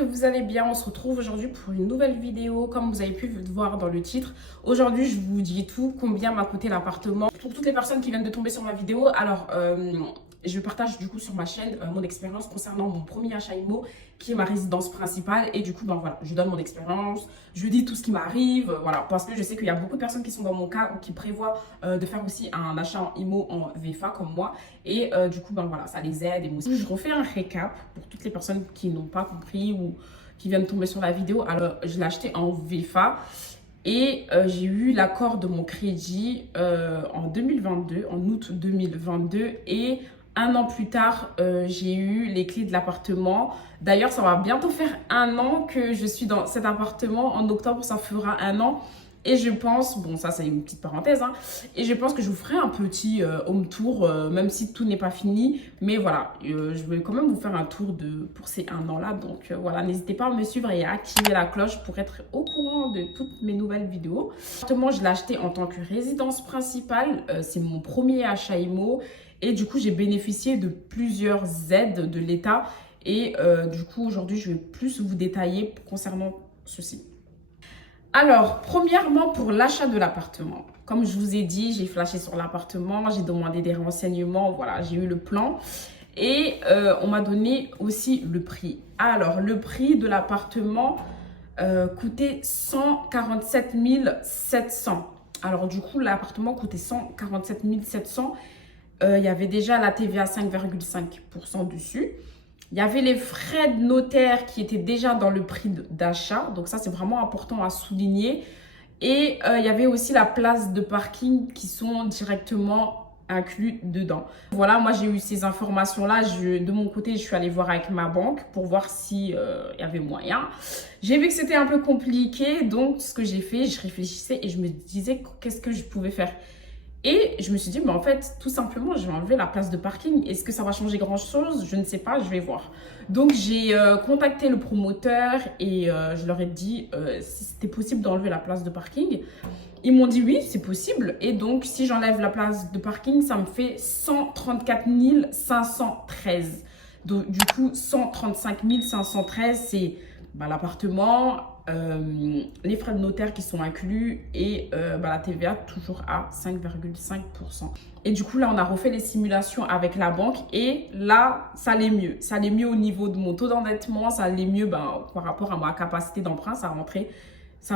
que vous allez bien. On se retrouve aujourd'hui pour une nouvelle vidéo. Comme vous avez pu le voir dans le titre, aujourd'hui je vous dis tout, combien m'a coûté l'appartement. Pour toutes les personnes qui viennent de tomber sur ma vidéo, alors je partage du coup sur ma chaîne mon expérience concernant mon premier achat IMO qui est ma résidence principale. Et du coup, ben voilà, je donne mon expérience, je dis tout ce qui m'arrive, voilà, parce que je sais qu'il y a beaucoup de personnes qui sont dans mon cas ou qui prévoient de faire aussi un achat en IMO en VFA comme moi. Et du coup, ben voilà, ça les aide. Et moi aussi, je refais un récap pour toutes les personnes qui n'ont pas compris ou qui viennent de tomber sur la vidéo. Alors, je l'ai acheté en VFA. Et j'ai eu l'accord de mon crédit en 2022, en août 2022. Et un an plus tard, j'ai eu les clés de l'appartement. D'ailleurs, ça va bientôt faire un an que je suis dans cet appartement. En octobre, ça fera un an. Et je pense, bon ça c'est une petite parenthèse, hein, et je pense que je vous ferai un petit home tour, même si tout n'est pas fini. Mais voilà, je vais quand même vous faire un tour pour ces un an-là. Donc voilà, n'hésitez pas à me suivre et à activer la cloche pour être au courant de toutes mes nouvelles vidéos. L'appartement, je l'ai acheté en tant que résidence principale. C'est mon premier achat IMO. Et du coup, j'ai bénéficié de plusieurs aides de l'État. Et du coup, aujourd'hui, je vais plus vous détailler concernant ceci. Alors, premièrement, pour l'achat de l'appartement. Comme je vous ai dit, j'ai flashé sur l'appartement, j'ai demandé des renseignements, voilà, j'ai eu le plan. Et on m'a donné aussi le prix. Alors, le prix de l'appartement coûtait 147 700. Alors, du coup, l'appartement coûtait 147 700. Il y avait déjà la TVA 5,5% dessus. Il y avait les frais de notaire qui étaient déjà dans le prix d'achat. Donc ça, c'est vraiment important à souligner. Et il y avait aussi la place de parking qui sont directement inclus dedans. Voilà, moi, j'ai eu ces informations-là. De mon côté, je suis allée voir avec ma banque pour voir s'il y avait moyen. J'ai vu que c'était un peu compliqué. Donc, ce que j'ai fait, je réfléchissais et je me disais qu'est-ce que je pouvais faire. Et je me suis dit, mais en fait, tout simplement, je vais enlever la place de parking. Est-ce que ça va changer grand-chose? Je ne sais pas, je vais voir. Donc, j'ai contacté le promoteur et je leur ai dit si c'était possible d'enlever la place de parking. Ils m'ont dit oui, c'est possible. Et donc, si j'enlève la place de parking, ça me fait 134 513. Donc, du coup, 135 513, c'est l'appartement, les frais de notaire qui sont inclus et la TVA toujours à 5,5%. Et du coup, là, on a refait les simulations avec la banque et là, ça allait mieux. Ça allait mieux au niveau de mon taux d'endettement, ça allait mieux par rapport à ma capacité d'emprunt, ça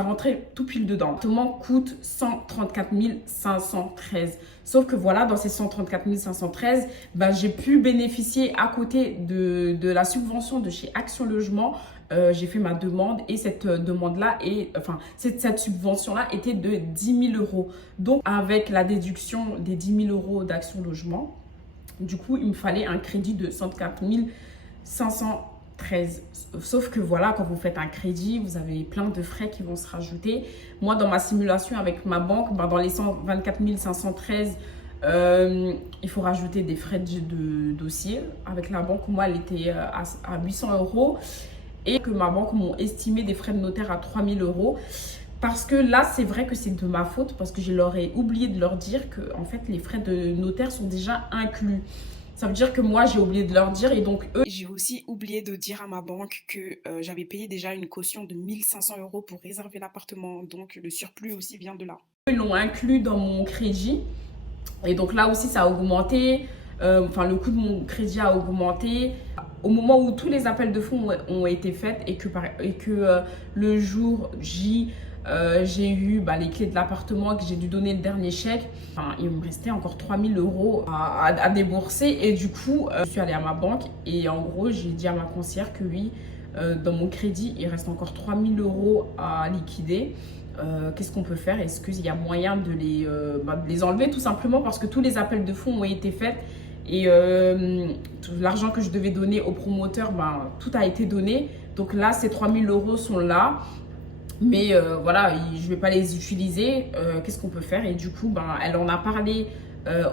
rentrait tout pile dedans. L'appartement coûte 134 513. Sauf que voilà, dans ces 134 513, j'ai pu bénéficier à côté de la subvention de chez Action Logement. J'ai fait ma demande et cette demande-là, cette subvention-là était de 10 000 euros. Donc, avec la déduction des 10 000 euros d'Action Logement, du coup, il me fallait un crédit de 104 513. Sauf que voilà, quand vous faites un crédit, vous avez plein de frais qui vont se rajouter. Moi, dans ma simulation avec ma banque, dans les 124 513, il faut rajouter des frais de dossier. Avec la banque, moi, elle était à 800 euros. Et que ma banque m'ont estimé des frais de notaire à 3 000 euros. Parce que là, c'est vrai que c'est de ma faute, parce que je leur ai oublié de leur dire que en fait, les frais de notaire sont déjà inclus. Ça veut dire que moi, j'ai oublié de leur dire et donc eux... J'ai aussi oublié de dire à ma banque que j'avais payé déjà une caution de 1 500 euros pour réserver l'appartement. Donc, le surplus aussi vient de là. Ils l'ont inclus dans mon crédit. Et donc là aussi, ça a augmenté. Le coût de mon crédit a augmenté. Au moment où tous les appels de fonds ont été faits et que le jour J, j'ai eu les clés de l'appartement et que j'ai dû donner le dernier chèque, il me restait encore 3 000 euros à débourser. Et du coup, je suis allée à ma banque et en gros, j'ai dit à ma conseillère que oui, dans mon crédit, il reste encore 3 000 euros à liquider. Qu'est-ce qu'on peut faire? Est-ce qu'il y a moyen de les enlever tout simplement parce que tous les appels de fonds ont été faits et l'argent que je devais donner au promoteur, tout a été donné. Donc là, ces 3 000 euros sont là. Mais voilà, je ne vais pas les utiliser. Qu'est-ce qu'on peut faire? Et du coup, elle en a parlé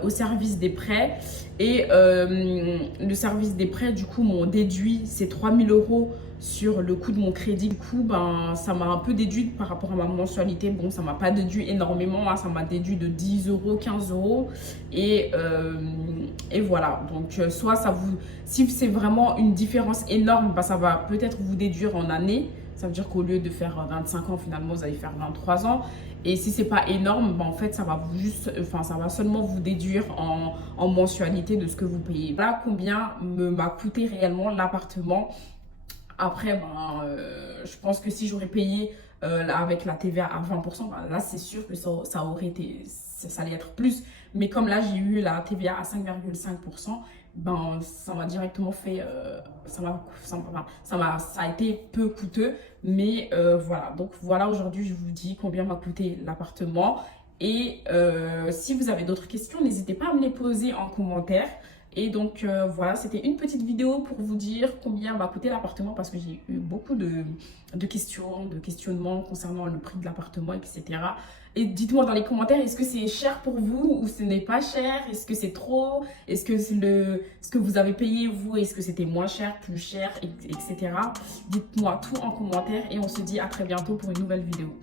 au service des prêts. Et le service des prêts, du coup, m'ont déduit ces 3 000 euros sur le coût de mon crédit. Du coup, ça m'a un peu déduit par rapport à ma mensualité. Bon, ça m'a pas déduit énormément, hein, ça m'a déduit de 10 euros, 15 euros. Et Et voilà, donc soit ça vous, si c'est vraiment une différence énorme, bah, ça va peut-être vous déduire en années. Ça veut dire qu'au lieu de faire 25 ans, finalement, vous allez faire 23 ans. Et si c'est pas énorme, bah, en fait, ça va vous juste, enfin, ça va seulement vous déduire en mensualité de ce que vous payez. Voilà combien m'a coûté réellement l'appartement. Après, ben, je pense que si j'aurais payé là, avec la TVA à 20%, ben, là, c'est sûr que ça aurait été, ça allait être plus. Mais comme là, j'ai eu la TVA à 5,5%, ben, ça m'a directement fait, ça a été peu coûteux. Mais voilà, donc voilà, aujourd'hui, je vous dis combien m'a coûté l'appartement. Et si vous avez d'autres questions, n'hésitez pas à me les poser en commentaire. Et donc voilà, c'était une petite vidéo pour vous dire combien m'a coûté l'appartement parce que j'ai eu beaucoup de questions, de questionnements concernant le prix de l'appartement, etc. Et dites-moi dans les commentaires, est-ce que c'est cher pour vous ou ce n'est pas cher? Est-ce que c'est trop? Est-ce que ce que vous avez payé vous, est-ce que c'était moins cher, plus cher, etc. Dites-moi tout en commentaire et on se dit à très bientôt pour une nouvelle vidéo.